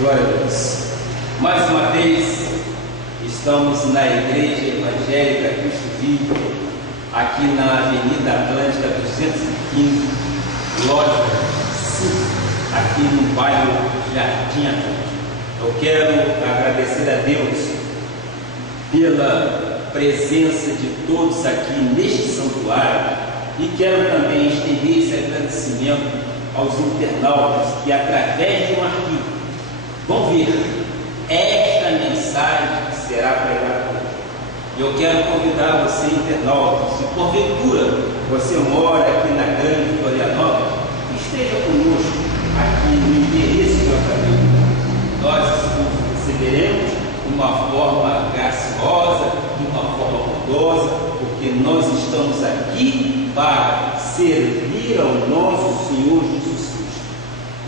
Glória a Deus. Mais uma vez, estamos na Igreja Evangélica Cristo Vive, aqui na Avenida Atlântica 215, loja 5, aqui no bairro Jardim Atlântico. Eu quero agradecer a Deus pela presença de todos aqui neste santuário e quero também estender esse agradecimento aos internautas que, através de um arquivo, vão ver esta mensagem que será pregada hoje. Eu quero convidar você, internauta, se porventura você mora aqui na Grande Florianópolis, esteja conosco aqui no endereço que eu acabei de dar. Nós receberemos de uma forma graciosa, de uma forma bondosa, porque nós estamos aqui para servir ao nosso Senhor Jesus Cristo.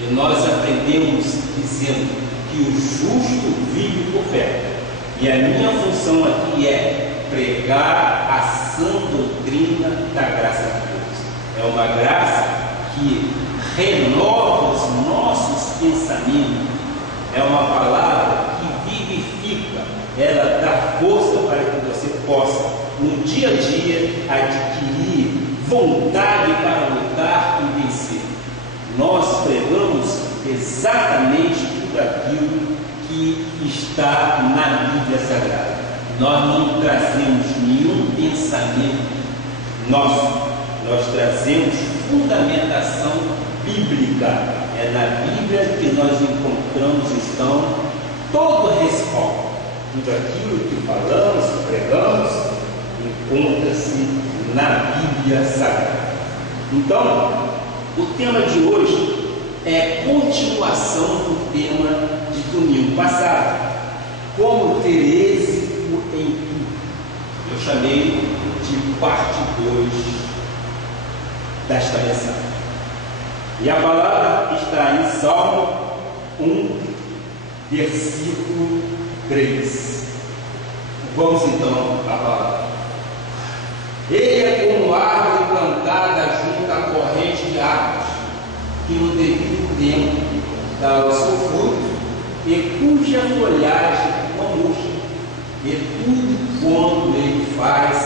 E nós aprendemos dizendo que o justo vive por fé. E a minha função aqui é pregar a sã doutrina da graça de Deus. É uma graça que renova os nossos pensamentos. É uma palavra que vivifica. Ela dá força para que você possa, no dia a dia, adquirir vontade para lutar e vencer. Nós pregamos exatamente tudo aquilo que está na Bíblia Sagrada. Nós não trazemos nenhum pensamento nosso, nós trazemos fundamentação bíblica. É na Bíblia que nós encontramos, então, todo o respaldo. Tudo aquilo que falamos, pregamos, encontra-se na Bíblia Sagrada. Então, o tema de hoje é continuação do tema de domingo passado, como ter êxito em tudo. Eu chamei de parte 2 desta mensagem. E a palavra está em Salmo 1, versículo 3. Vamos então à palavra. Ele é como árvore plantada junto à corrente de águas, que no devido tempo dá o seu fruto, e cuja folhagem não murcha, e tudo quanto ele faz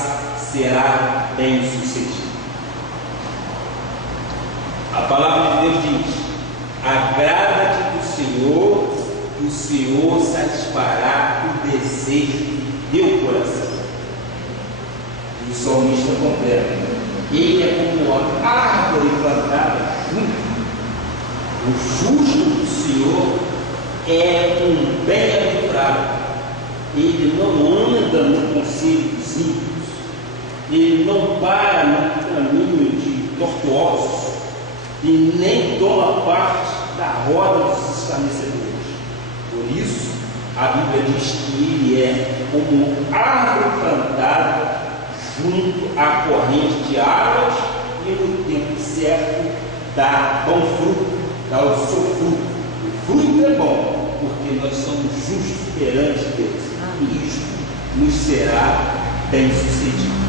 será bem sucedido. A palavra de Deus diz: agrada-te do Senhor, que o Senhor satisfará o desejo do teu coração. E o salmista completa: ele é como a árvore plantada junto. O justo do Senhor é um bem-aventurado. Ele não anda no conselho dos ímpios, ele não para no caminho de tortuosos e nem toma parte da roda dos escarnecedores. Por isso, a Bíblia diz que ele é como árvore plantada junto à corrente de águas e no tempo certo dá bom fruto, dá o seu fruto. O fruto é bom, porque nós somos justos perante Deus, e isto nos será bem sucedido.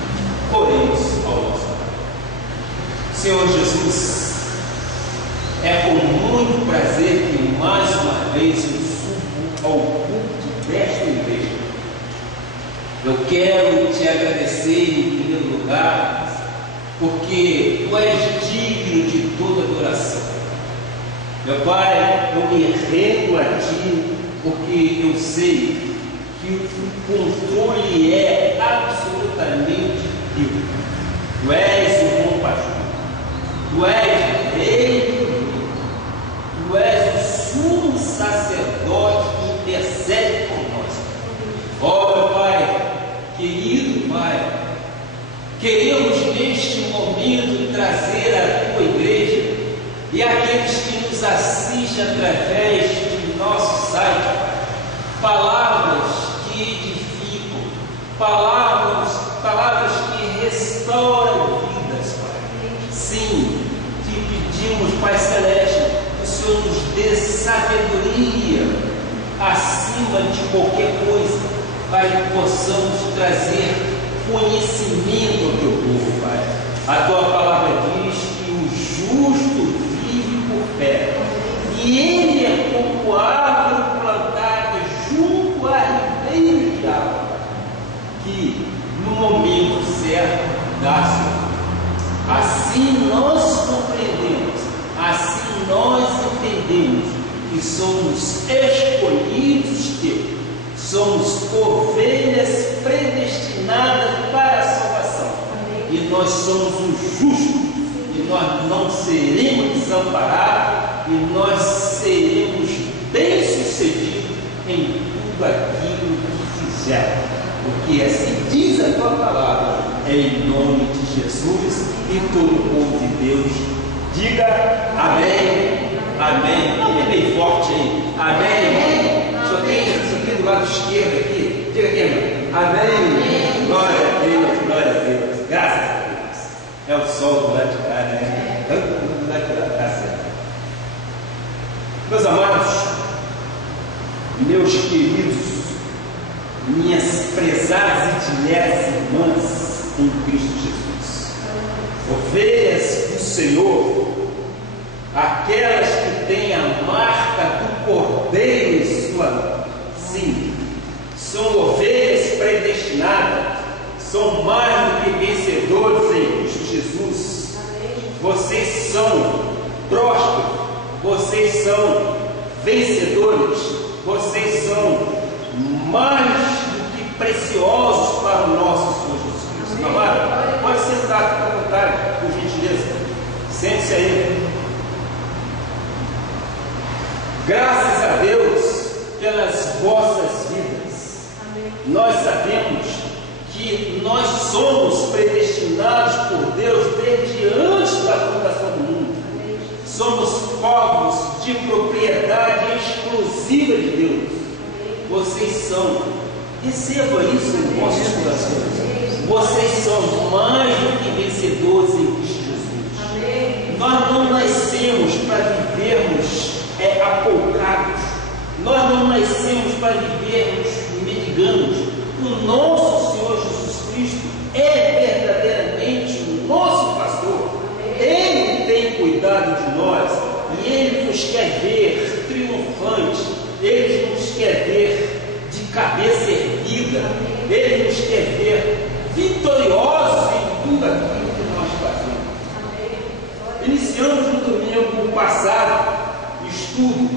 Oremos ao nosso Pai. Senhor Jesus, é com muito prazer que mais uma vez eu subo ao culto desta igreja. Eu quero te agradecer em primeiro lugar, porque tu és digno de toda adoração. Meu Pai, eu me rendo a Ti, porque eu sei que o controle é absolutamente teu. Tu és o bom pastor, Tu és o Rei, Tu és o sumo sacerdote que intercede por nós. Ó, meu Pai, querido Pai, queremos neste momento trazer à Tua igreja e àqueles que nos assistem através do nosso site, palavras que edificam, palavras que restauram vidas, Pai. Sim, te pedimos, Pai Celeste, que o Senhor nos dê sabedoria acima de qualquer coisa, para que possamos trazer conhecimento ao Teu povo, Pai. A Tua palavra diz que o justo vive por fé, e ele é como árvore dá, Senhor. Assim nós compreendemos, assim nós entendemos que somos escolhidos teus, somos ovelhas predestinadas para a salvação. E nós somos os justos, e nós não seremos desamparados, e nós seremos bem-sucedidos em tudo aquilo que fizermos. Porque assim diz a tua palavra, em nome de Jesus, e todo o povo de Deus diga amém, amém. Não é bem forte aí, amém. Só tem do lado esquerdo aqui, diga aqui, irmão. Amém. Glória a Deus, glória a Deus, graças a Deus. É o sol do lado de cá, né? Do lado de lá, graças a Deus. Meus amados, meus queridos, minhas prezadas e diletas irmãs em Cristo Jesus, ovelhas do Senhor, aquelas que têm a marca do Cordeiro em sua mão, sim, são ovelhas predestinadas, são mais do que vencedores em Cristo Jesus. Vocês são prósperos, vocês são vencedores, vocês são mais do que preciosos para o nosso Senhor Jesus Cristo. Amado, pode sentar, fica à vontade, por gentileza. Sente-se aí. Graças a Deus pelas vossas vidas. Amém. Nós sabemos que nós somos predestinados por Deus desde antes da fundação do mundo. Amém. Somos povos de propriedade exclusiva de Deus. Amém. Vocês são, receba isso em vossos corações. Vocês são mais do que vencedores em Cristo Jesus. Amém. Nós não nascemos para vivermos apoucados. Nós não nascemos para vivermos mendigando. O nosso Senhor Jesus Cristo é verdadeiramente o nosso pastor. Ele tem cuidado de nós e Ele nos quer ver triunfantes. Ele nos quer ver de cabeça erguida. Ele nos quer ver vitoriosos em tudo aquilo que nós fazemos. Iniciamos no domingo passado estudo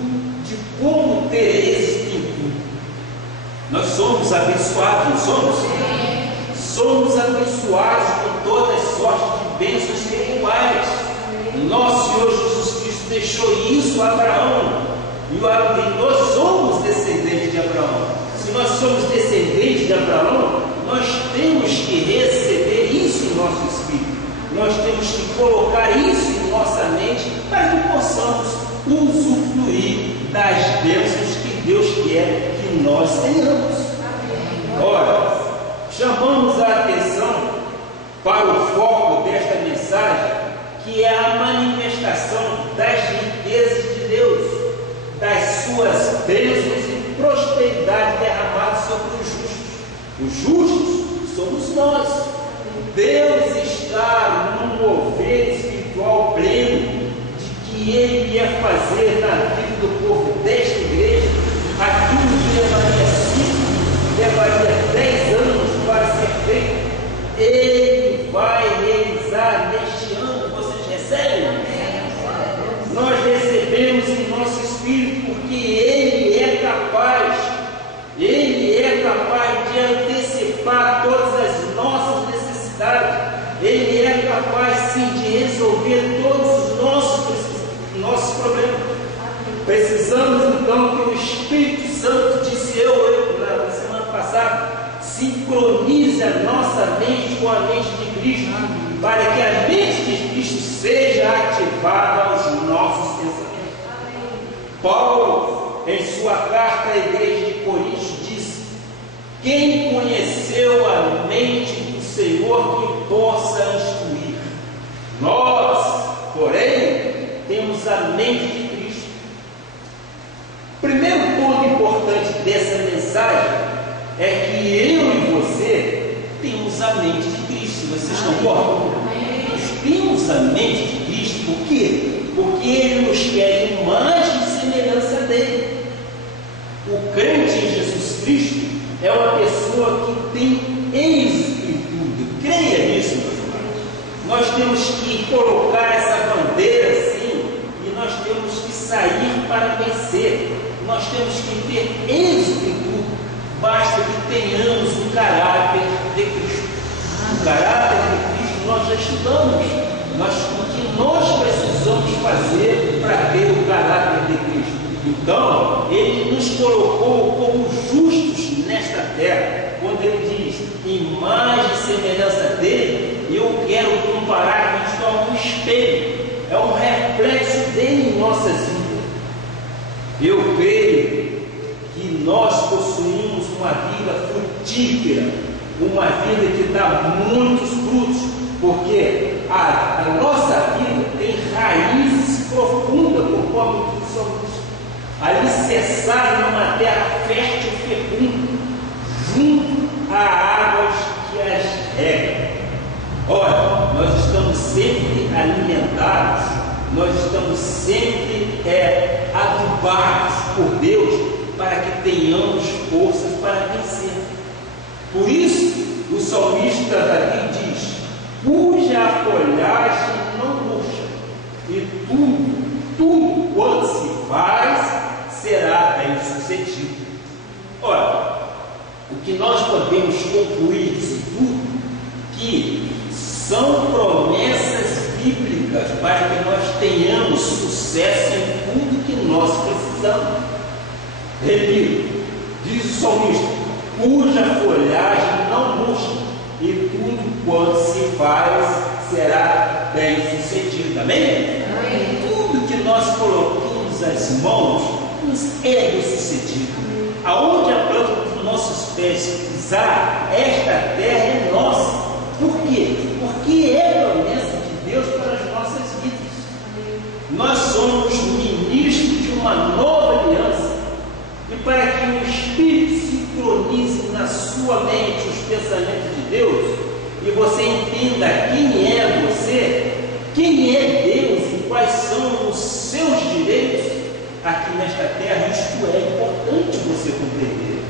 de como ter êxito em tudo. Nós somos abençoados, não somos? Somos abençoados com todas as sortes de bênçãos espirituais. Nosso Senhor Jesus Cristo deixou isso a Abraão. E nós somos descendentes de Abraão. Se nós somos descendentes de Abraão, nós temos que receber isso em nosso espírito. Nós temos que colocar isso em nossa mente para que possamos usufruir das bênçãos que Deus quer que nós tenhamos. Ora, chamamos a atenção para o foco desta mensagem, que é a manifestação das riquezas de Deus, das suas bênçãos e prosperidade derramadas sobre os justos. Os justos somos nós. Deus está num mover espiritual pleno, que Ele ia fazer na vida do povo desta igreja aquilo que levaria 5, levaria 10 anos para ser feito. Ele vai realizar neste ano. Vocês recebem? Nós recebemos em nosso espírito, porque Ele é capaz de antecipar todas as nossas necessidades. Ele é capaz sim de resolver todos os nossos problemas. Precisamos então que o Espírito Santo, disse eu na semana passada, sincronize a nossa mente com a mente de Cristo, para que a mente de Cristo seja ativada aos nossos pensamentos. Paulo, em sua carta à igreja de Corinto, disse: quem conheceu a mente do Senhor que possa instruir? Nós, porém, temos a mente de Cristo. Primeiro ponto importante dessa mensagem é que eu e você temos a mente de Cristo. Vocês concordam? Nós temos a mente de Cristo. Por quê? Porque Ele nos quer imagem e semelhança dele. O crente em Jesus Cristo é uma pessoa que tem êxito em tudo. Creia nisso, meus irmãos. nós temos que ter êxito em tudo, basta que tenhamos o caráter de Cristo. O caráter de Cristo nós já estudamos, o que nós precisamos fazer para ter o caráter de Cristo. Então, Ele nos colocou como justos nesta terra, quando Ele diz, imagem e semelhança dele, eu quero comparar Cristo a um espelho, é um reflexo dele em nossas vidas. Eu creio que nós possuímos uma vida frutífera, uma vida que dá muitos frutos, porque a nossa vida tem raízes profundas, conforme que somos alicerçados numa terra fértil e fecunda, junto a águas que as regam. Olha, nós estamos sempre alimentados, nós estamos sempre adubados por Deus para que tenhamos forças para vencer. Por isso, o salmista Davi diz, cuja folhagem não murcha, e tudo quanto se faz será bem sucedido. Olha, o que nós podemos concluir disso tudo, que são promessas bíblicas para que nós tenhamos sucesso em tudo que nós precisamos. Repito, diz o salmista, cuja folhagem não murcha, e tudo quanto se faz será bem sucedido. Amém? Amém. Tudo que nós colocamos as mãos nos é bem sucedido. Aonde a planta dos nossos pés pisar, esta terra é nossa. Por quê? Porque é promessa de Deus para as nossas vidas. Nós somos ministros de uma nova aliança, e para que o Espírito sincronize na sua mente os pensamentos de Deus, e você entenda quem é você, quem é Deus e quais são os seus direitos aqui nesta terra, isto é importante você compreender.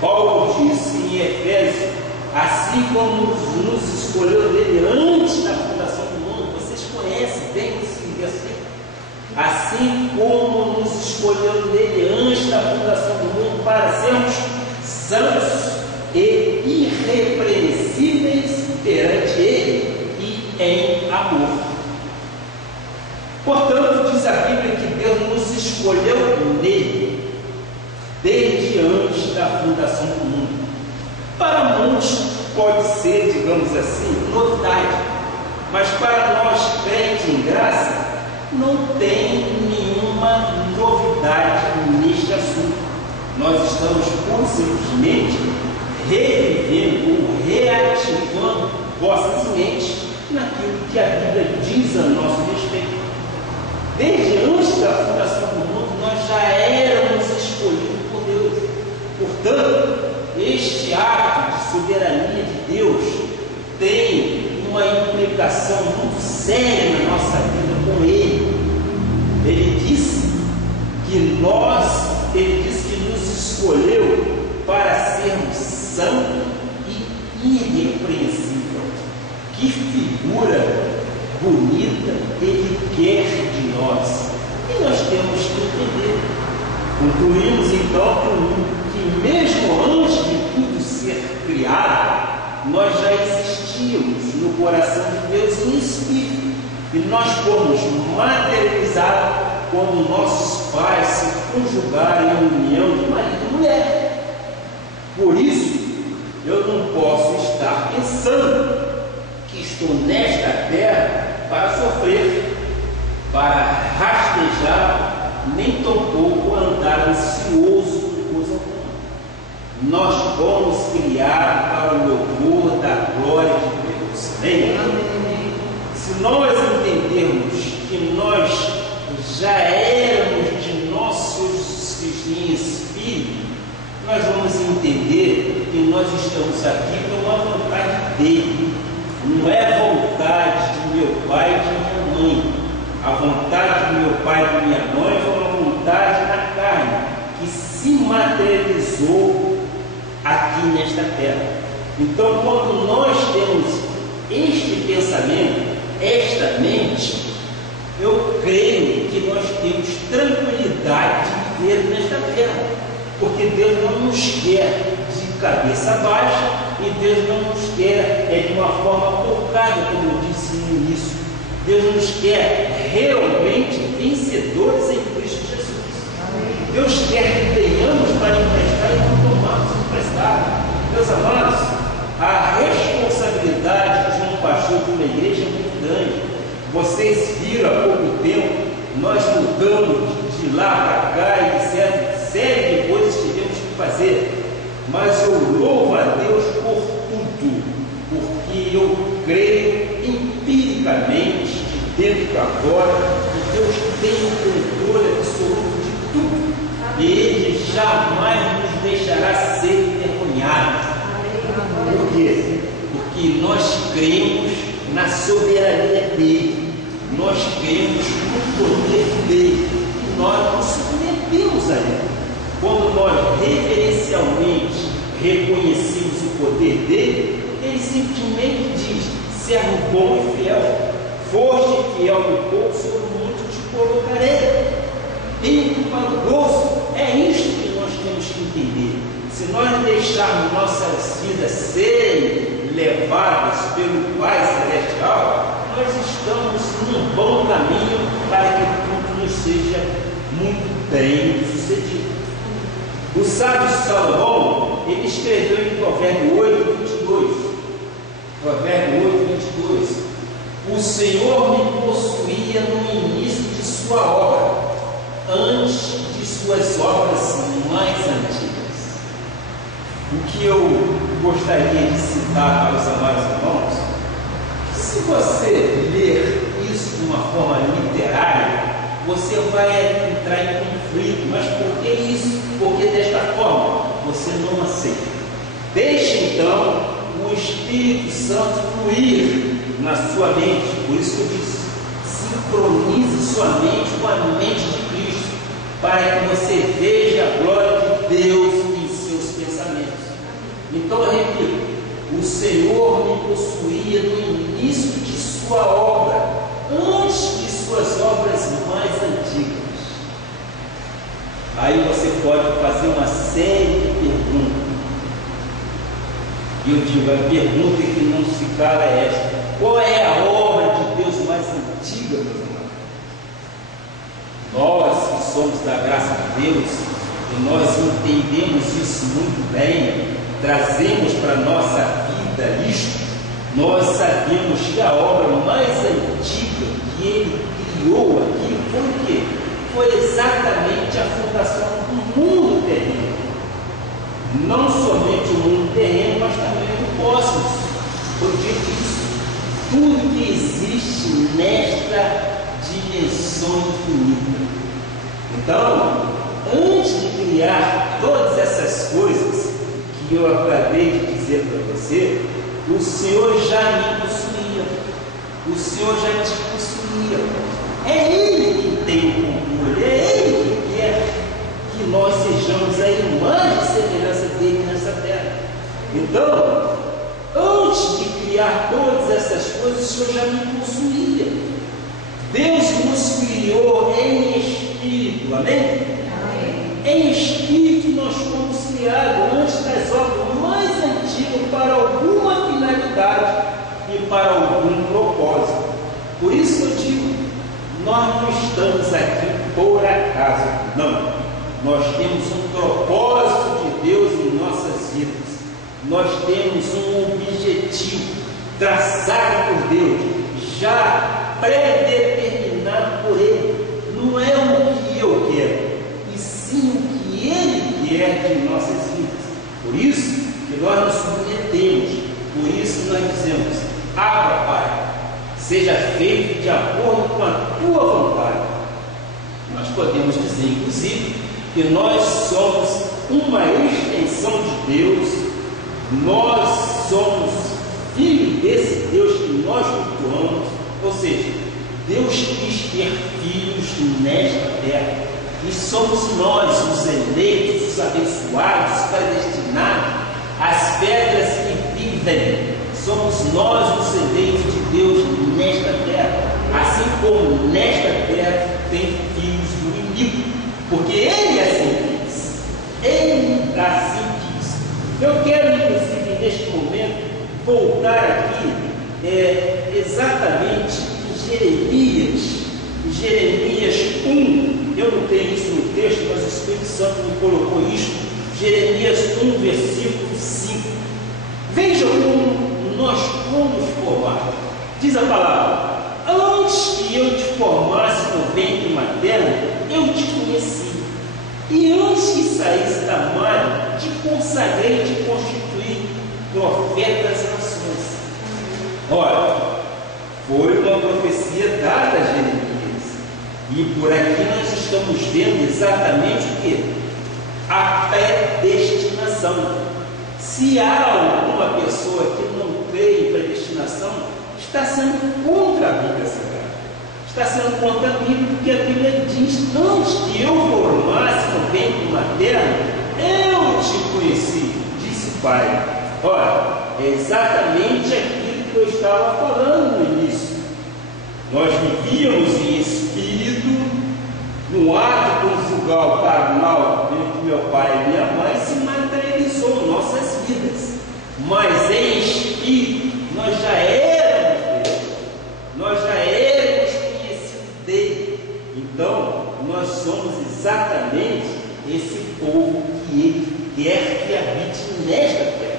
Paulo disse em Efésios, assim como nos escolheu dele antes da fundação do mundo, vocês conhecem bem esse versículo, assim como nos escolheu dele antes da fundação do mundo para sermos santos e irrepreensíveis perante ele e em amor. Portanto, diz a Bíblia que Deus nos escolheu nele, desde antes da fundação do mundo. Para muitos pode ser, digamos assim, novidade, mas para nós crentes em graça, não tem nenhuma novidade neste assunto. Nós estamos simplesmente revivendo ou reativando vossas mentes naquilo que a Bíblia diz a nosso respeito. Desde antes da fundação do mundo, nós já éramos escolhidos por Deus. Portanto, este ato de soberania de Deus tem uma implicação muito séria na nossa vida com Ele. Ele disse que nos escolheu para sermos santos e irrepreensíveis. Que figura bonita Ele quer de nós. E nós temos que entender. Concluímos então que mesmo antes de tudo ser criado, nós já existíamos no coração de Deus em espírito. E nós fomos materializados quando nossos pais se conjugaram em união de marido e mulher. Por isso, eu não posso estar pensando que estou nesta terra para sofrer, para rastejar, nem tampouco andar ansioso por coisa alguma. Nós fomos criados para o louvor da glória de Deus. Amém? Se nós entendermos que nós já éramos de nossos em espírito, nós vamos entender que nós estamos aqui pela vontade dele. Não é a vontade de meu pai e de minha mãe. A vontade de meu pai e de minha mãe foi uma vontade na carne, que se materializou aqui nesta terra. Então, quando nós temos este pensamento, esta mente, eu creio que nós temos tranquilidade viver nesta terra, porque Deus não nos quer de cabeça baixa e Deus não nos quer de uma forma focada, como eu disse no início. Deus nos quer realmente vencedores em Cristo Jesus. Deus quer que tenhamos para emprestar e não tomarmos emprestado. Meus amados, a responsabilidade de um pastor de uma igreja é muito grande. Vocês viram há pouco tempo, nós mudamos de lá para cá e etc. Série de coisas que tivemos que fazer. Mas eu louvo a Deus por tudo, porque eu creio empiricamente, de dentro para fora, que Deus tem o controle absoluto de tudo. E Ele jamais nos deixará ser envergonhados. Por quê? Porque nós cremos na soberania dEle, nós cremos no poder dEle, e nós nos submetemos a Ele. Quando nós reverencialmente reconhecemos o poder dele, ele simplesmente diz: servo bom e fiel, foste fiel no pouco, sobre o muito te colocarei. Entre para o gozo. É isto que nós temos que entender. Se nós deixarmos nossas vidas serem levadas pelo Pai Celestial, nós estamos num bom caminho para que tudo nos seja muito bem sucedido. O sábio Salomão, ele escreveu em Provérbio 8, 22. Provérbio 8, 22. O Senhor me possuía no início de sua obra, antes de suas obras mais antigas. O que eu gostaria de citar para os amados irmãos, se você ler isso de uma forma literária, você vai entrar em conflito. Mas por que isso? Porque desta forma você não aceita. Deixe então o Espírito Santo fluir na sua mente. Por isso que eu disse: sincronize sua mente com a mente de Cristo, para que você veja a glória de Deus em seus pensamentos. Então eu repito: o Senhor me possuía no início de sua obra, antes de suas obras mais antigas. Aí você pode fazer uma série de perguntas. E eu digo: a pergunta que não se cala é esta: qual é a obra de Deus mais antiga, meus irmãos? Nós que somos da graça de Deus, e nós entendemos isso muito bem, trazemos para a nossa vida isto, nós sabemos que a obra mais antiga que Ele criou aqui foi o quê? Foi exatamente a fundação do mundo terreno. Não somente o mundo terreno, mas também o cosmos. Foi dito isso. Tudo que existe nesta dimensão infinita. Então, antes de criar todas essas coisas que eu acabei de dizer para você, o Senhor já me possuía. O Senhor já te possuía. É Ele que tem o controle, é Ele que quer que nós sejamos a imagem e semelhança dele nessa terra. Então, antes de criar todas essas coisas, o Senhor já me possuía. Deus nos criou em espírito, amém? Amém. Em espírito nós fomos criados antes das obras mais antigas para alguma finalidade e para algum propósito. Por isso eu digo: nós não estamos aqui por acaso, não. Nós temos um propósito de Deus em nossas vidas. Nós temos um objetivo traçado por Deus, já predeterminado por Ele. Não é o que eu quero, e sim o que Ele quer de nossas vidas. Por isso que nós nos submetemos, por isso nós dizemos: Abba, Pai, seja feito de acordo com a Tua vontade. Nós podemos dizer, inclusive, que nós somos uma extensão de Deus, nós somos filhos desse Deus que nós cultuamos. Ou seja, Deus quis ter filhos nesta terra, e somos nós os eleitos, os abençoados, os predestinados, as pedras que vivem. Somos nós os eleitos de Deus nesta terra, assim como nesta terra tem filhos do inimigo, porque Ele meditar aqui exatamente em Jeremias 1. Eu não tenho isso no texto, mas o Espírito Santo me colocou isso. Jeremias 1, versículo 5. Vejam como nós fomos formados. Diz a palavra: antes que eu te formasse no ventre materno, eu te conheci. E antes que saísse da mãe, te consagrei, te constituí profeta das nações. Ora, foi uma profecia dada a Jeremias. E por aqui nós estamos vendo exatamente o que? A predestinação. Se há alguma pessoa que não crê em predestinação, está sendo contra a Bíblia Sagrada. Está sendo contra a Bíblia, porque a Bíblia diz: antes que eu formasse no ventre materno, eu te conheci, disse o Pai. Ora, é exatamente aquilo que eu estava falando no início. Nós vivíamos em espírito, no ato conjugal carnal entre meu pai e minha mãe, se materializou em nossas vidas. Mas em espírito, nós já éramos dele, nós já éramos conhecidos dele. Então, nós somos exatamente esse povo que ele quer que habite nesta terra.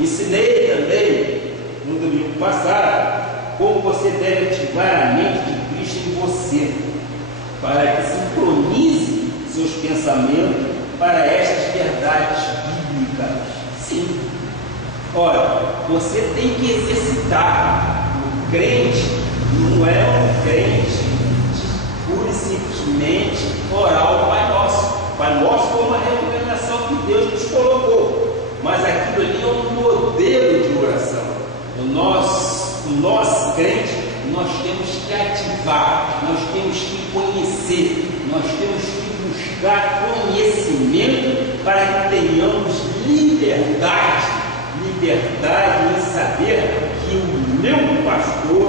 Ensinei também, no domingo passado, como você deve ativar a mente de Cristo em você, para que sincronize seus pensamentos para estas verdades bíblicas. Sim. Ora, você tem que exercitar. O crente não é um crente pura e simplesmente orar o Pai Nosso. O Pai Nosso foi uma recomendação que Deus nos colocou, mas aquilo ali é um modelo de oração. O nosso crente, nós temos que ativar, nós temos que conhecer, nós temos que buscar conhecimento para que tenhamos liberdade em saber que o meu pastor,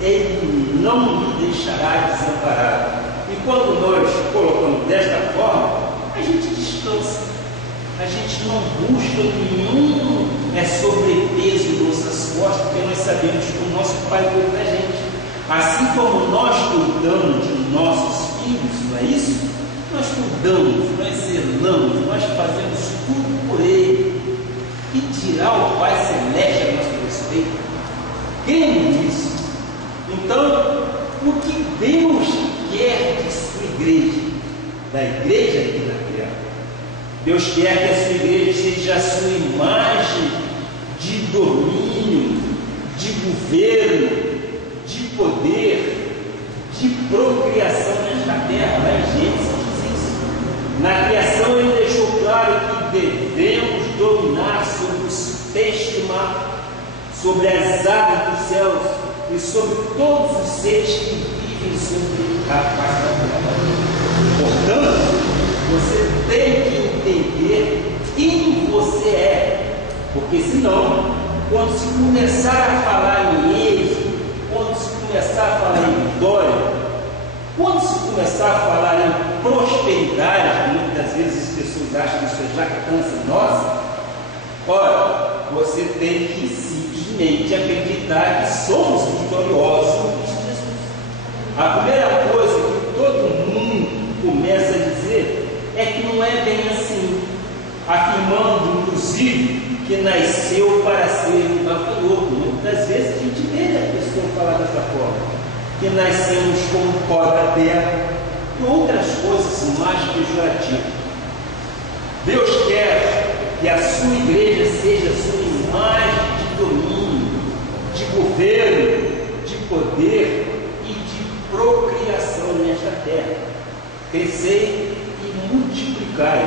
ele não me deixará desamparado. E quando nós colocamos desta forma, a gente descansa, a gente não busca nenhum sobrepeso em nossas costas, porque nós sabemos que o nosso Pai cuida da gente. Assim como nós cuidamos de nossos filhos, não é isso? Nós cuidamos, nós zelamos, nós fazemos tudo por ele. E dirá o Pai Celeste a nosso respeito? Cremos nisso. Então, o que Deus quer de sua igreja, da igreja aqui na terra? Deus quer que a sua igreja seja a sua imagem de domínio, de governo, de poder, de procriação nesta terra. Lá em Gênesis diz isso. Na criação ele deixou claro que devemos dominar sobre os peixes do mar, sobre as aves dos céus e sobre todos os seres que vivem sobre a face da terra. Portanto, você tem que entender quem você é, porque senão, quando se começar a falar em êxito, quando se começar a falar em vitória, quando se começar a falar em prosperidade, muitas vezes as pessoas acham que isso é jactância nossa. Ora, você tem que simplesmente acreditar que somos vitoriosos em Cristo Jesus. A primeira coisa que todo mundo começa a dizer é que não é bem assim, afirmando inclusive que nasceu para ser um gafanhoto. Muitas vezes a gente vê a pessoa falar dessa forma, que nascemos como pó da terra e outras coisas mais pejorativas. Deus quer que a sua igreja seja a sua imagem de domínio, de governo, de poder e de procriação nesta terra. Crescei e multiplicai.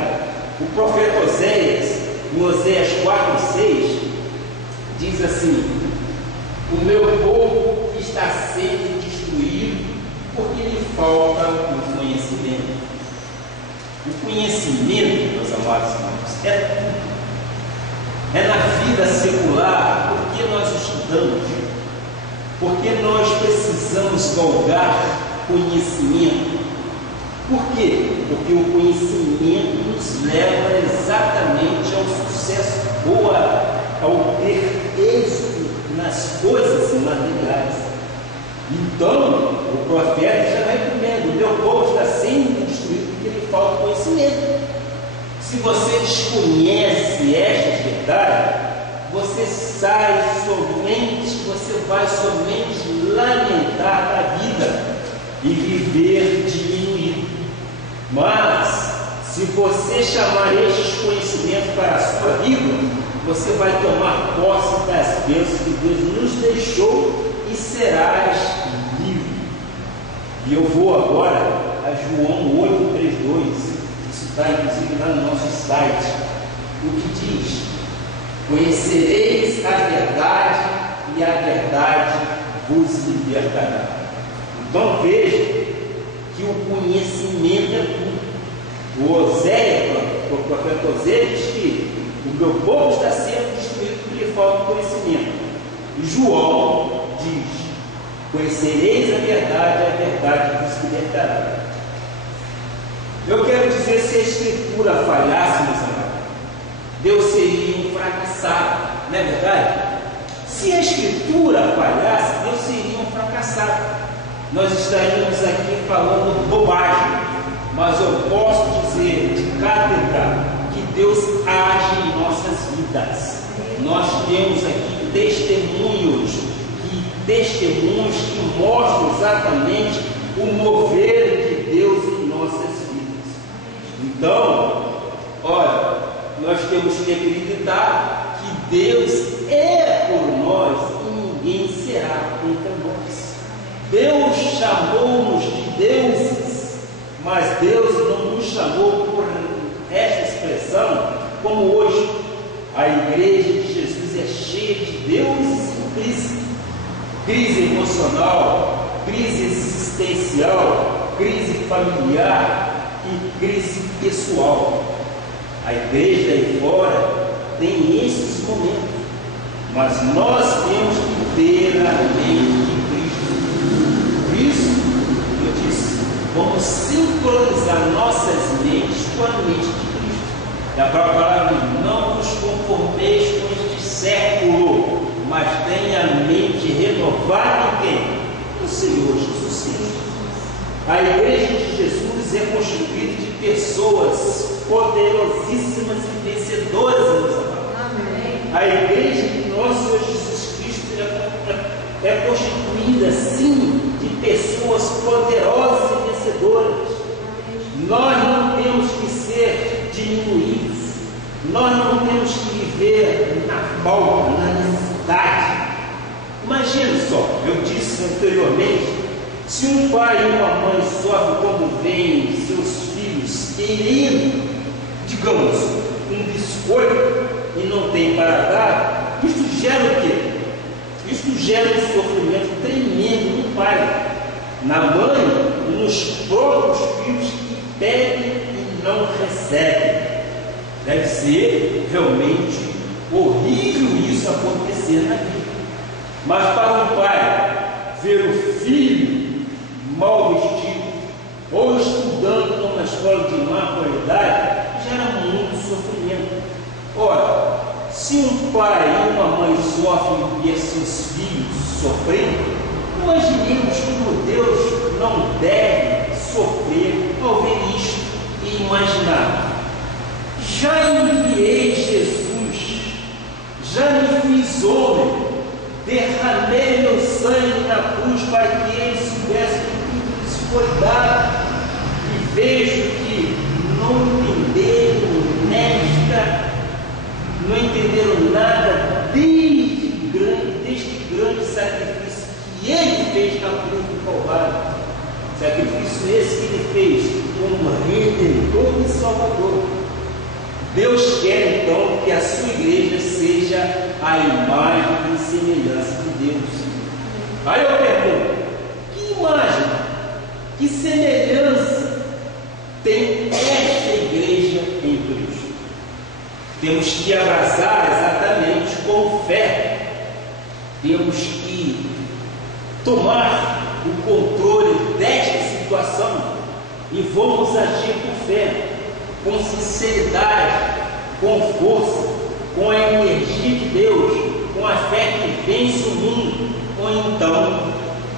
O profeta Oséias, em Oséias 4:6, diz assim: o meu povo está sendo destruído porque lhe falta o conhecimento. O conhecimento, meus amados irmãos, é tudo. É na vida secular, porque nós estudamos, porque nós precisamos galgar conhecimento. Por quê? Porque o conhecimento nos leva exatamente ao sucesso ou ao ter êxito nas coisas materiais. Então, o profeta já vai comendo. O meu povo está sendo destruído porque lhe falta conhecimento. Se você desconhece estas verdades, você vai somente lamentar a vida e viver diminuído. Mas, se você chamar estes conhecimentos para a sua vida, você vai tomar posse das bênçãos que Deus nos deixou e serás livre. E eu vou agora a João 8:32, isso está inclusive lá no nosso site, o que diz: conhecereis a verdade e a verdade vos libertará. Então veja que o conhecimento é tudo. O profeta Oséias diz que o meu povo está sendo destruído porque lhe falta conhecimento. E João diz: conhecereis a verdade vos libertará. Eu quero dizer, se a Escritura falhasse, meus amados, Deus seria um fracassado, não é verdade? Se a Escritura falhasse, Deus seria um fracassado. Nós estaríamos aqui falando bobagem, mas eu posso dizer de cátedra que Deus age em nossas vidas. Nós temos aqui testemunhos que mostram exatamente o mover de Deus em nossas vidas. Então, olha, nós temos que acreditar que Deus é por nós e ninguém será contra nós. Deus chamou-nos de deuses, mas Deus não nos chamou por esta expressão como hoje. A igreja de Jesus é cheia de deuses em crise. Crise emocional, crise existencial, crise familiar e crise pessoal. A igreja aí fora tem esses momentos, mas nós temos que ter a mente de Cristo. Por isso, eu disse, vamos sincronizar nossas mentes com a mente de Cristo. E a própria palavra diz: não vos conformeis com este século, mas tenha a mente renovada em quem? No Senhor Jesus Cristo. A igreja de Jesus é constituída de pessoas poderosíssimas e vencedoras, meus amados. Amém. A igreja de nosso Senhor Jesus Cristo é constituída, sim, de pessoas poderosas e vencedoras. Amém. Nós não temos que ser diminuídos. Nós não temos que viver na falta, na necessidade. Imagine só, eu disse anteriormente, se um pai e uma mãe sofrem quando veem seus filhos querendo, digamos, um biscoito e não tem para dar, isso gera o quê? Isso gera um sofrimento tremendo no pai, na mãe, nos próprios filhos que pedem e não recebem. Deve ser realmente horrível isso acontecer na vida. Mas para um pai ver o filho mal vestido ou estudando numa escola de má qualidade, gera muito sofrimento. Ora, se um pai e uma mãe sofrem e seus filhos sofrendo, imaginemos como Deus não deve sofrer ao ver isto e imaginar: já enviei Jesus, já me fiz homem, derramei meu sangue na cruz para que eles soubessem que tudo isso foi dado, e vejo que não entenderam nada deste grande sacrifício que Ele fez na cruz do Calvário. Sacrifício esse que Ele fez como Redentor e Salvador. Deus quer então que a sua igreja seja a imagem e semelhança de Deus. Aí eu pergunto: que imagem, que semelhança tem esta igreja em Cristo? Temos que abraçar exatamente com fé. Temos que tomar o controle desta situação e vamos agir com fé, com sinceridade, com força, com a energia de Deus, com a fé que vence o mundo, ou então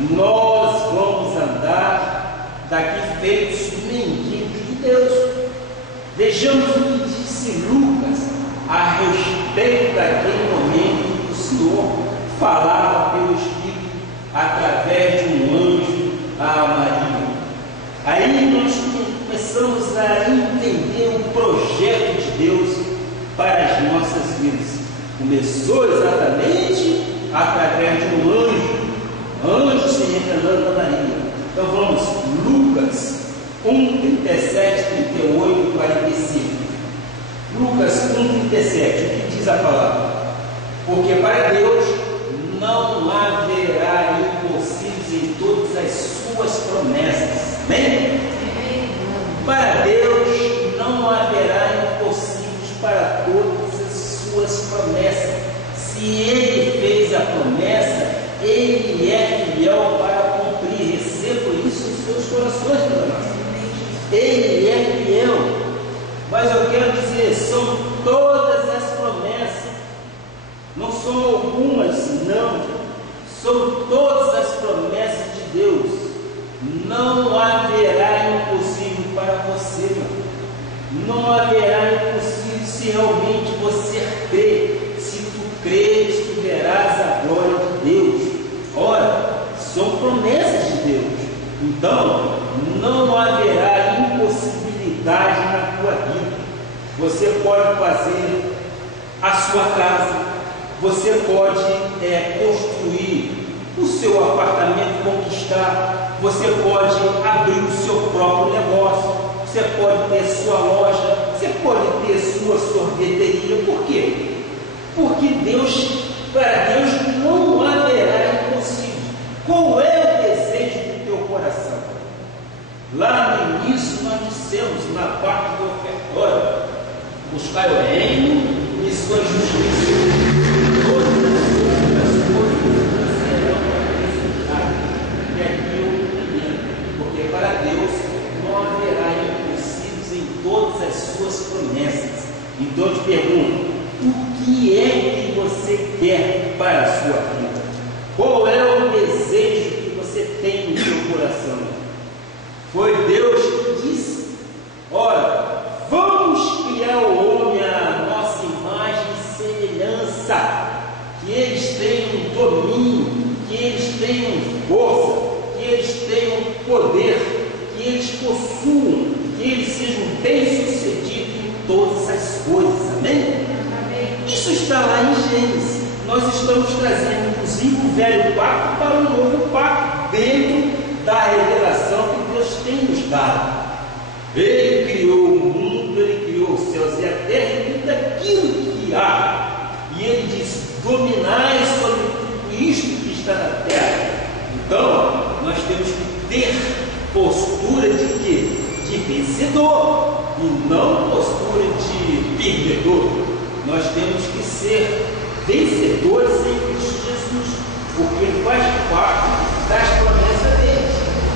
nós vamos andar daqui feitos mendigos de Deus. Vejamos o que disse Lucas a respeito daquele momento que o Senhor falava pelo Espírito através de um anjo a Maria. Aí nós começamos a entender o projeto de Deus para as nossas vidas. Começou exatamente através de um anjo se revelando a Maria. Então vamos, Lucas 1, 37, 38, 45. Lucas 1, 37, o que diz a palavra? Porque para Deus não haverá impossíveis em todas as suas promessas. Amém? Para Deus não haverá impossíveis para todas as suas promessas. Se Ele fez a promessa, Ele é fiel para cumprir. Receba isso em seus corações, meu irmão. Ele é fiel. Mas eu quero dizer, são todas as promessas. Não são algumas, não. São todas as promessas de Deus. Não haverá impossível para você, meu. Não haverá impossível se realmente você crer. Se tu creres, tu verás a glória de Deus. Ora, são promessas de Deus. Então, não haverá impossibilidade na tua vida. Você pode fazer a sua casa, você pode construir o seu apartamento, conquistar, você pode abrir o seu próprio negócio, você pode ter sua loja, você pode ter sua sorveteria. Por quê? Porque para Deus não haverá impossível. Qual é o desejo do teu coração? Lá no início nós dissemos, na parte do ofertório, buscar o reino e sua justiça. Todas as coisas serão acrescentadas. E aqui eu entendo, porque para Deus não haverá impossíveis em todas as suas promessas. Então eu te pergunto, o que é que você quer para a sua vida? Qual é o desejo que você tem no seu coração? Foi Deus que disse: ora, vamos criar o homem à nossa imagem e semelhança, que eles tenham domínio, que eles tenham força, que eles tenham poder, que eles possuam, que eles sejam bem-sucedidos em todas as coisas. Amém? Isso está lá em Gênesis. Nós estamos trazendo, inclusive, o velho pacto para o novo pacto, dentro da revelação que Deus tem nos dado. Ele criou o mundo, Ele criou os céus e a terra e tudo aquilo que há. E Ele diz: dominai sobre tudo isto que está na terra. Então, nós temos que ter postura de quê? De vencedor, e não postura de perdedor. Nós temos que ser vencedores em Cristo Jesus, porque faz parte das promessas dele.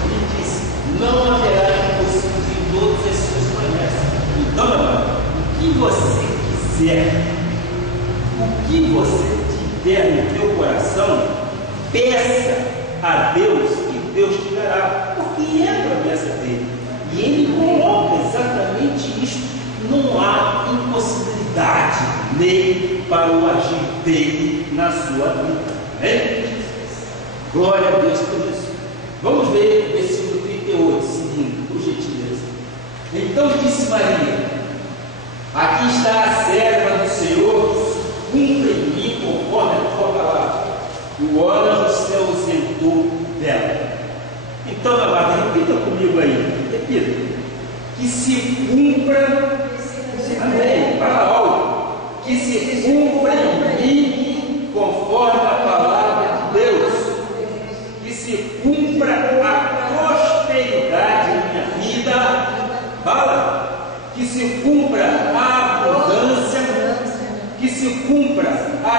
Ele disse: não haverá impossível em todas as suas promessas. Então, meu irmão, o que você quiser, o que você tiver no teu coração, peça a Deus e Deus te dará, porque é a promessa dele. E ele coloca exatamente isso. Não há impossibilidade nem para o agir dele na sua vida. Amém? Glória a Deus por isso. Vamos ver o versículo 38, seguindo, por gentileza. Então disse Maria: aqui está a serva do Senhor, cumpra em mim conforme a tua palavra. O anjo se ausentou dela. Então, amado, repita comigo aí, repita. Que se cumpra, amém, fala algo, que se cumpra em mim conforme a palavra de Deus, que se cumpra a prosperidade em minha vida, fala, que se cumpra a abundância, que se cumpra a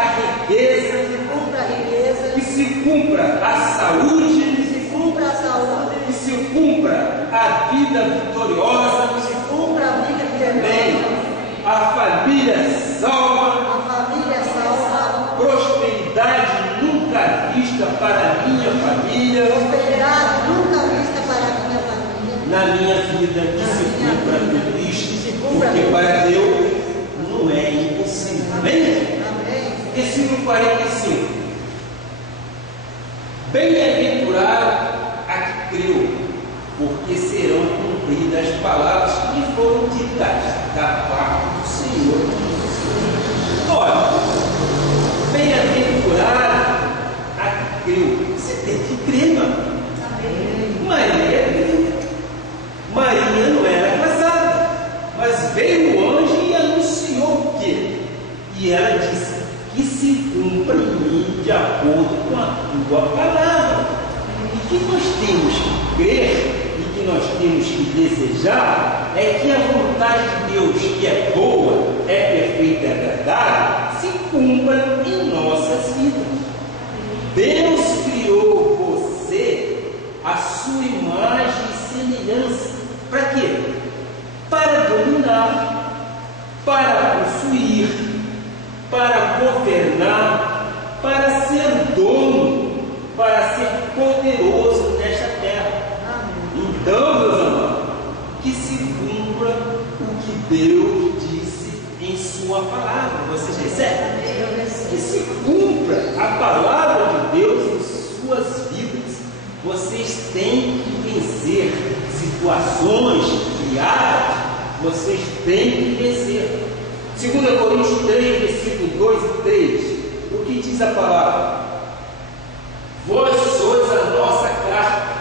riqueza, que se cumpra a saúde, que se cumpra a vida vitoriosa, que se cumpra a vida também, a família salva, prosperidade para a minha família, prosperidade nunca vista para a minha família, na minha vida, que se cumpra com Cristo, porque para Deus não é impossível. Amém? amém, Versículo 45. Bem-aventurado a que creu, porque serão cumpridas as palavras que lhe foram ditas da parte do Senhor. Olha, bem-aventurado a que creu. Você tem que crer, mano. Maria não era casada, mas veio o anjo e anunciou o quê? E ela disse: que se cumpra em mim de acordo com a tua palavra. E que nós temos que crer e que nós temos que desejar é que a vontade de Deus, que é boa, é perfeita e agradável, se cumpra em nossas vidas. Deus criou você à sua imagem e semelhança. Para quê? Para dominar, para possuir, para governar, para ser dono, para ser poderoso nesta terra. Então, meus amados, que se cumpra o que Deus disse em sua palavra. Vocês recebem? Que se cumpra a palavra de Deus em suas vidas. Vocês têm que vencer situações criadas, vocês têm que vencer. 2 Coríntios 3, versículo 2 e 3, o que diz a palavra? Vós sois a nossa carta,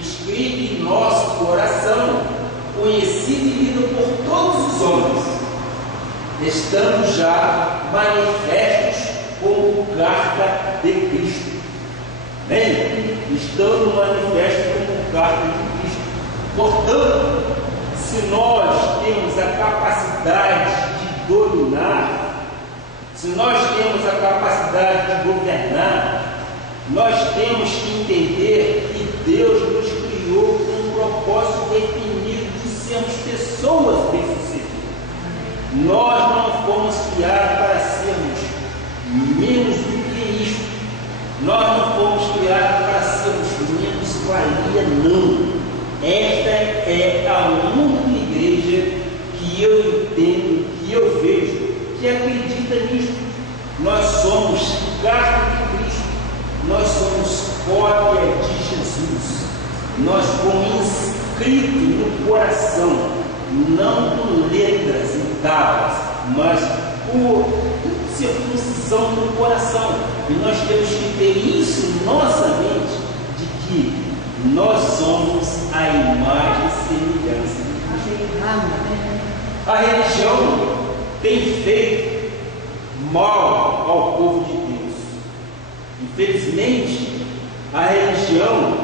escrita em nosso coração, conhecida e lida por todos os homens, estando já manifestos como carta de Cristo. Bem, estando manifestos como carta de Cristo. Portanto, se nós temos a capacidade de dominar, se nós temos a capacidade de governar, nós temos que entender que Deus nos criou com um propósito definido de sermos pessoas bem-sucedidas. Nós não fomos criados para sermos menos do que isto. Nós não fomos criados para sermos menos valia, não. Esta é a única igreja que eu entendo, que eu vejo, que acredita nisso. Nós somos carta de Cristo, nós somos cópia de Jesus, nós fomos inscritos no coração, não com letras e tábuas, mas por circuncisão no coração. E nós temos que ter isso em nossa mente, de que nós somos a imagem e semelhança de Cristo. A religião tem feito mal ao povo de Deus. Infelizmente, a religião,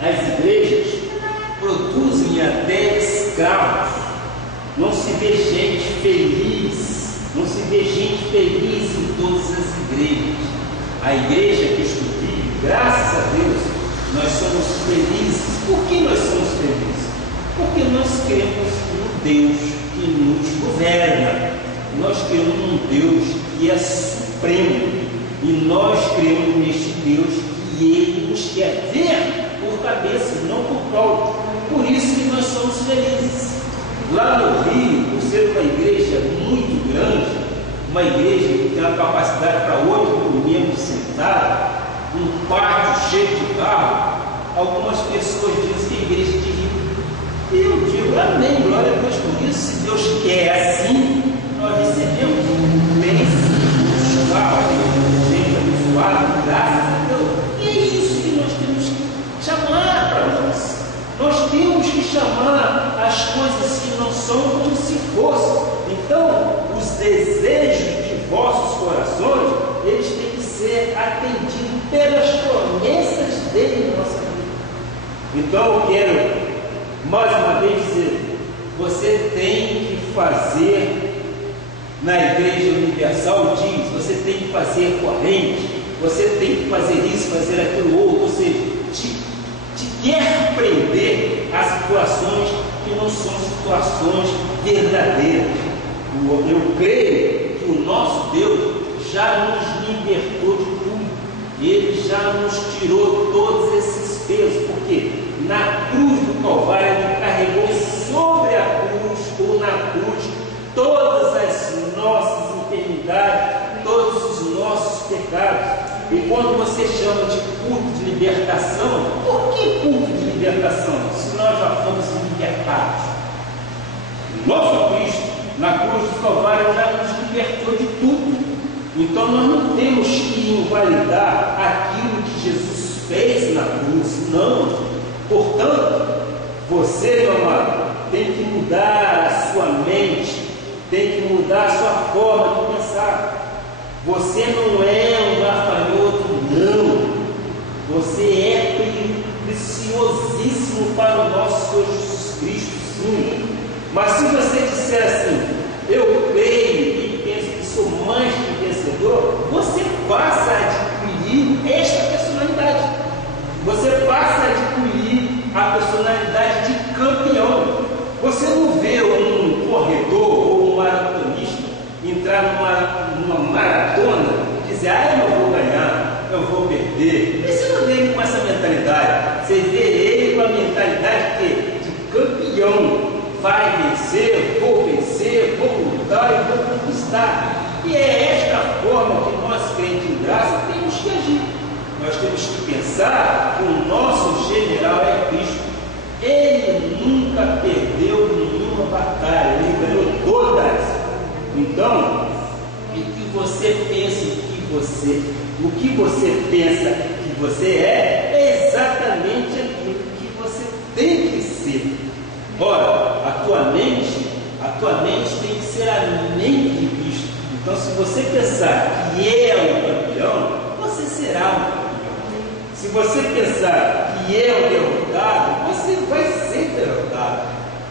as igrejas, produzem até escravos. Não se vê gente feliz, não se vê gente feliz em todas as igrejas. A igreja que estudia, graças a Deus, nós somos felizes. Por que nós somos felizes? Porque nós cremos no Deus que nos governa. Nós cremos num Deus que é supremo. E nós cremos neste Deus que Ele nos quer ver por cabeça, não por colo. Por isso que nós somos felizes. Lá no Rio, por ser uma igreja muito grande, uma igreja que tem uma capacidade para 8 mil membros sentados, um pátio cheio de carro, algumas pessoas dizem que a igreja de rico. E eu digo, amém, glória a Deus por isso. Se Deus quer assim, nós recebemos bem-vindos, carros, gente abençoado, graças a Deus. E é isso que nós temos que chamar para nós. Nós temos que chamar as coisas que não são como se fossem. Então, os desejos de vossos corações, eles têm que ser atendidos pelas promessas dele em nossa vida. Então eu quero mais uma vez dizer, você tem que fazer, na Igreja Universal diz, você tem que fazer corrente, você tem que fazer isso, fazer aquilo outro, ou seja, te quer prender a situações que não são situações verdadeiras. Eu creio que o nosso Deus já nos libertou de tudo. Ele já nos tirou todos esses pesos, porque na cruz do Calvário Ele carregou sobre a cruz, ou na cruz, todas as nossas enfermidades, todos os nossos pecados. E quando você chama de culto de libertação, por que culto de libertação? Se nós já fomos libertados. O nosso Cristo, na cruz do Calvário, já nos libertou de tudo. Então nós não temos que invalidar aquilo que Jesus fez na cruz, não. Portanto, você, meu amado, tem que mudar a sua mente, tem que mudar a sua forma de pensar. Você não é um gafanhoto, não. Você é preciosíssimo para o nosso Senhor Jesus Cristo, sim. Mas se você disser assim, eu creio e penso que sou mais que vencedor, você passa a adquirir esta personalidade. Você passa a adquirir a personalidade de campeão. Você não vê um corredor ou um maratonista entrar numa maratona e dizer, eu não vou ganhar, eu vou perder. E você não vê ele com essa mentalidade. Você vê ele com a mentalidade de campeão. Vai vencer, vou lutar e vou conquistar. E é esta forma que nós, crentes em graça, temos que agir. Nós temos que pensar que o nosso general é Cristo. Ele nunca perdeu nenhuma batalha, ele ganhou todas. Então, o que você pensa o que você pensa que você é exatamente aquilo que você tem que ser. Ora, a tua mente tem que ser a mente de Cristo. Então, se você pensar que é um campeão, você será um campeão. Se você pensar que é um derrotado, você vai ser derrotado.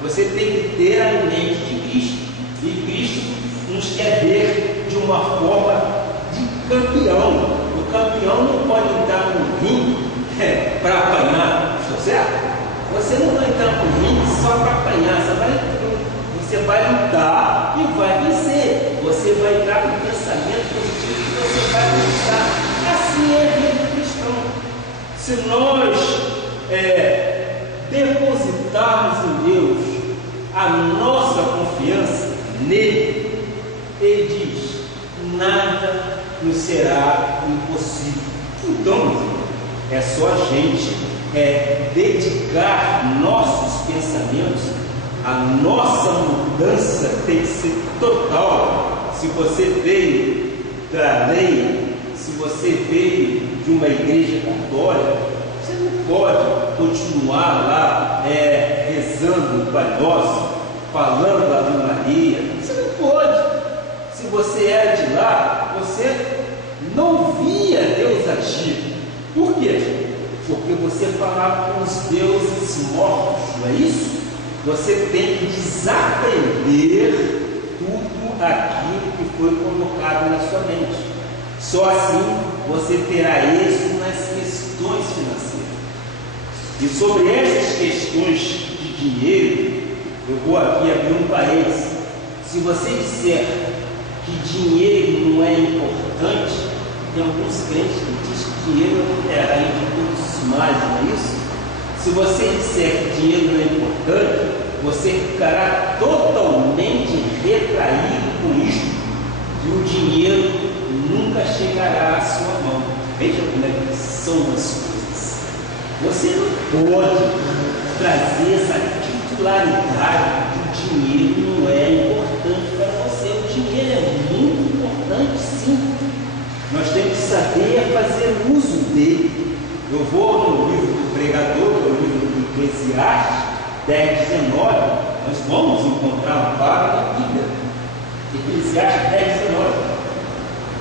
Você tem que ter a mente de Cristo. E Cristo nos quer ver de uma forma de campeão. O campeão não pode entrar no ringue para apanhar, está certo? Você não vai entrar no ringue só para apanhar, você vai lutar e vai vencer. Você vai entrar com pensamento positivo e você vai lutar. Assim é a vida do cristão. Se nós depositarmos em Deus a nossa confiança nele, ele diz, nada nos será impossível. Então, é só a gente dedicar nossos pensamentos. A nossa mudança tem que ser total. Se você veio da lei, se você veio de uma igreja católica, você não pode continuar lá rezando o Pai Nosso, falando a Ave Maria. Você não pode. Se você era de lá, você não via Deus agir. Por quê? Porque você falava com os deuses mortos, não é isso? Você tem que desaprender tudo aquilo que foi colocado na sua mente. Só assim você terá êxito nas questões financeiras. E sobre essas questões de dinheiro, eu vou aqui abrir um parênteses. Se você disser que dinheiro não é importante, tem alguns crentes que dizem que dinheiro é a rainha de todos os males, não é isso? Se você disser que dinheiro não é importante, você ficará totalmente retraído com isso, e o dinheiro nunca chegará à sua mão. Veja como é que são as coisas. Você não pode trazer essa titularidade que o dinheiro não é importante para você. O dinheiro é muito importante, sim. Nós temos que saber fazer uso dele. Eu vou no livro do pregador, no livro do Eclesiastes 10:19, nós vamos encontrar uma palavra na Bíblia. Eclesiastes 10:19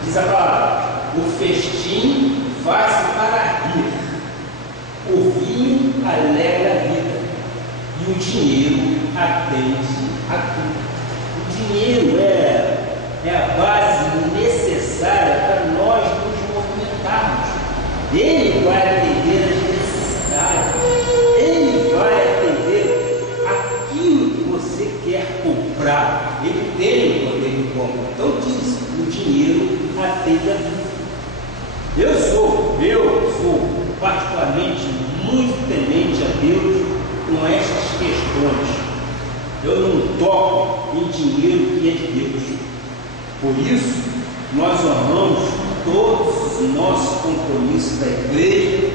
diz a palavra: o festim faz para rir, o vinho alegra a vida, e o dinheiro atende a tudo. O dinheiro é a base necessária para nós nos movimentarmos. Ele vai atender as necessidades, ele vai atender aquilo que você quer comprar. Ele tem o poder de compra. Então diz, o dinheiro atende a vida. Eu sou particularmente muito temente a Deus com estas questões. Eu não toco em dinheiro que é de Deus. Por isso, nós honramos todos os nossos compromissos da igreja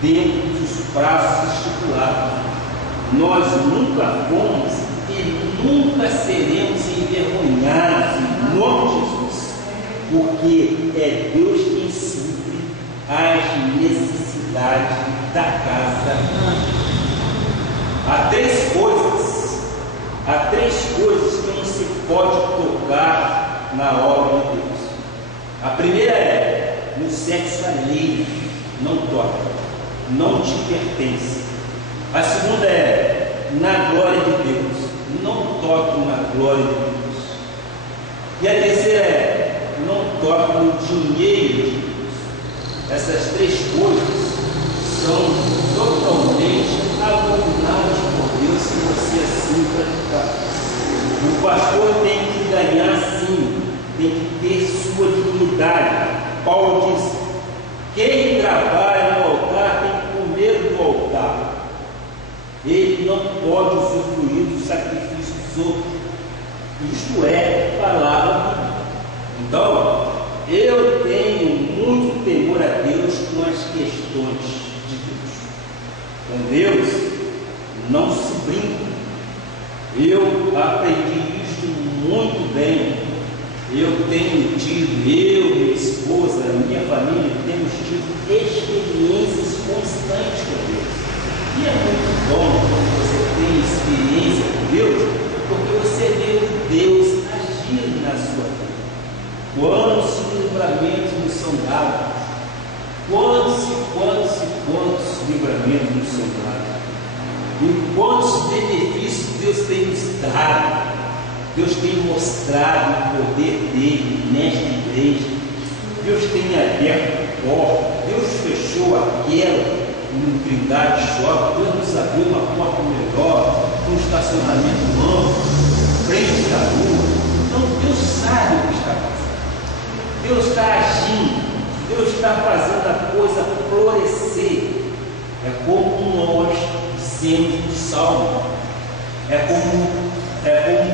dentro dos prazos estipulados. Nós nunca fomos e nunca seremos envergonhados em nome de Jesus, porque é Deus quem supre as necessidades da casa. Há três coisas que não se pode tocar na obra de Deus. A primeira é no sexo alheio, não toca, não te pertence. A segunda é na glória de Deus, não toque na glória de Deus. E a terceira é não toque no dinheiro de Deus. Essas três coisas são totalmente abomináveis por Deus se você assim praticar. O pastor tem que ganhar sim, tem que ter sua dignidade. Paulo diz: quem trabalha no altar tem que comer do altar. Ele não pode usufruir do sacrifício dos outros. Isto é palavra bíblica. Então, eu tenho muito temor a Deus com as questões de Deus. Com Deus não se brinca. Eu aprendi isso muito bem. Eu tenho tido, minha esposa, minha família, temos tido experiências constantes com Deus. E é muito bom quando você tem experiência com Deus, porque você vê Deus agir na sua vida. Quantos livramentos nos são dados? Quantos livramentos nos são dados? E quantos benefícios Deus tem nos dado? Deus tem mostrado o poder dele nesta igreja. Deus tem aberto portas. Deus fechou aquela no Trindade Shopping. Deus nos abriu uma porta melhor, um estacionamento amplo, frente da rua. Então Deus sabe o que está fazendo. Deus está agindo. Deus está fazendo a coisa florescer. É como nós dizemos no Salmo. É como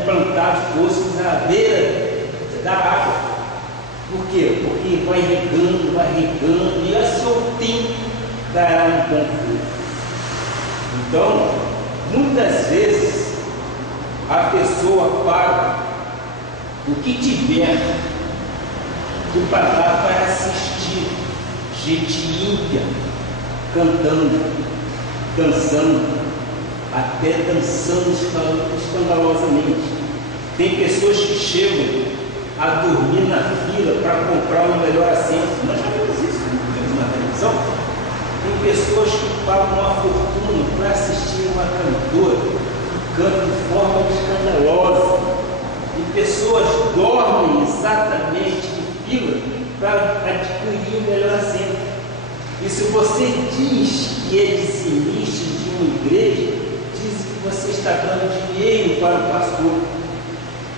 plantados fôssemos à beira da água. Por quê? Porque vai regando, e a seu tempo dará um bom fruto. Então, muitas vezes, a pessoa paga o que tiver do pagar para assistir gente ímpia cantando, dançando, até dançando escandalosamente. Tem pessoas que chegam a dormir na fila para comprar o melhor assento. Nós já vimos isso na televisão. Tem pessoas que pagam uma fortuna para assistir uma cantora que canta de forma escandalosa. E pessoas dormem exatamente em fila para adquirir o melhor assento. E se você diz que é dizimista de uma igreja, diz que você está dando dinheiro para o pastor.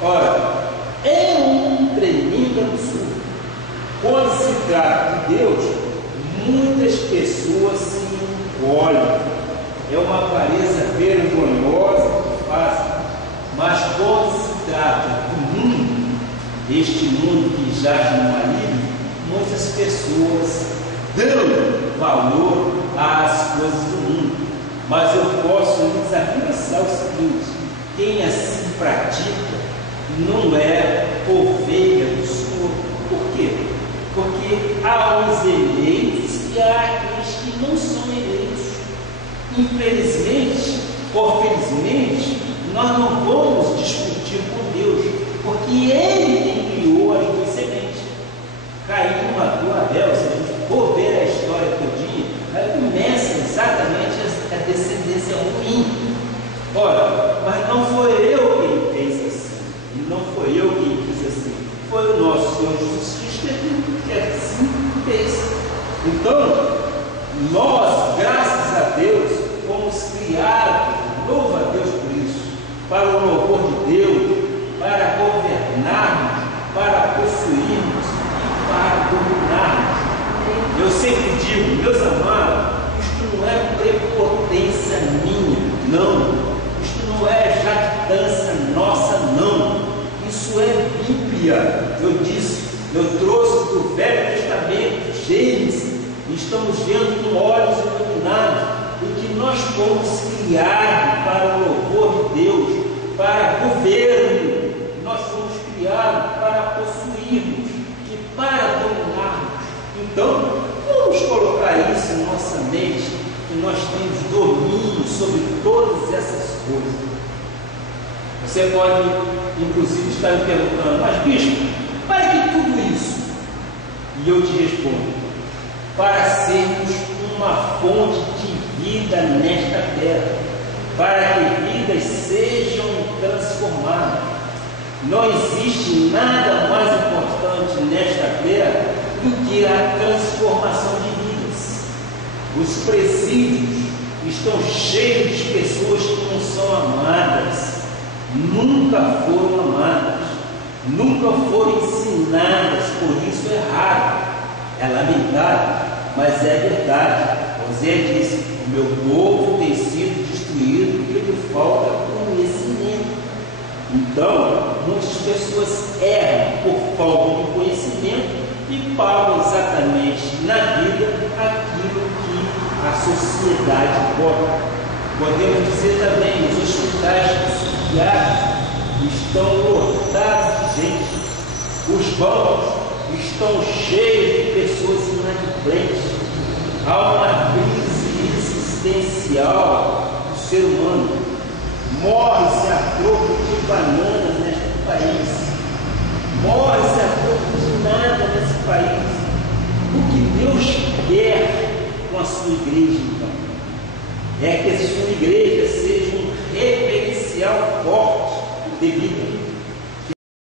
Ora, é um tremendo absurdo. Quando se trata de Deus, muitas pessoas se encolhem. É uma aparência vergonhosa que fazem. Mas quando se trata do mundo, este mundo que jaz no maligno, muitas pessoas dão valor às coisas do mundo. Mas eu posso lhes avisar o seguinte: quem assim pratica não é ovelha do Senhor. Por quê? Porque há os eleitos e há aqueles que não são eleitos. Infelizmente ou felizmente, nós não vamos discutir com Deus, porque Ele quem criou as duas sementes. Caim matou Abel. Se a gente for ver a história todinha, aí começa exatamente a descendência ruim. Ora, mas não foi eu quem fez assim, e não foi eu quem quis assim, foi o nosso Senhor Jesus Cristo que assim fez. Então, nós, graças a Deus, fomos criados, louva a Deus por isso, para o louvor de Deus, para governarmos, para possuirmos e para dominarmos. Eu sempre digo, meus amados, Bíblia, eu trouxe do Velho Testamento, Gênesis, e estamos vendo com olhos iluminados o que nós fomos criados para o louvor de Deus, para governo, nós fomos criados para possuirmos e para dominarmos. Então, vamos colocar isso em nossa mente, que nós temos domínio sobre todas essas coisas. Você pode, inclusive, estar me perguntando, mas bispo, para que tudo isso? E eu te respondo, para sermos uma fonte de vida nesta terra, para que vidas sejam transformadas. Não existe nada mais importante nesta terra do que a transformação de vidas. Os presídios estão cheios de pessoas que não são amadas, nunca foram amadas, nunca foram ensinadas, por isso é raro, é lamentável, mas é verdade. José disse: o meu povo tem sido destruído porque lhe falta conhecimento. Então, muitas pessoas erram por falta de conhecimento e pagam exatamente na vida aquilo que a sociedade cobra. Podemos dizer também, os hospitais psiquiátricos estão lotados de gente, os bancos estão cheios de pessoas inadimplentes. Há uma crise existencial do ser humano. Morre-se a troco de bananas neste país, morre-se a troco de nada nesse país. O que Deus quer com a sua igreja, então, é que a sua igreja seja um referencial forte de vida.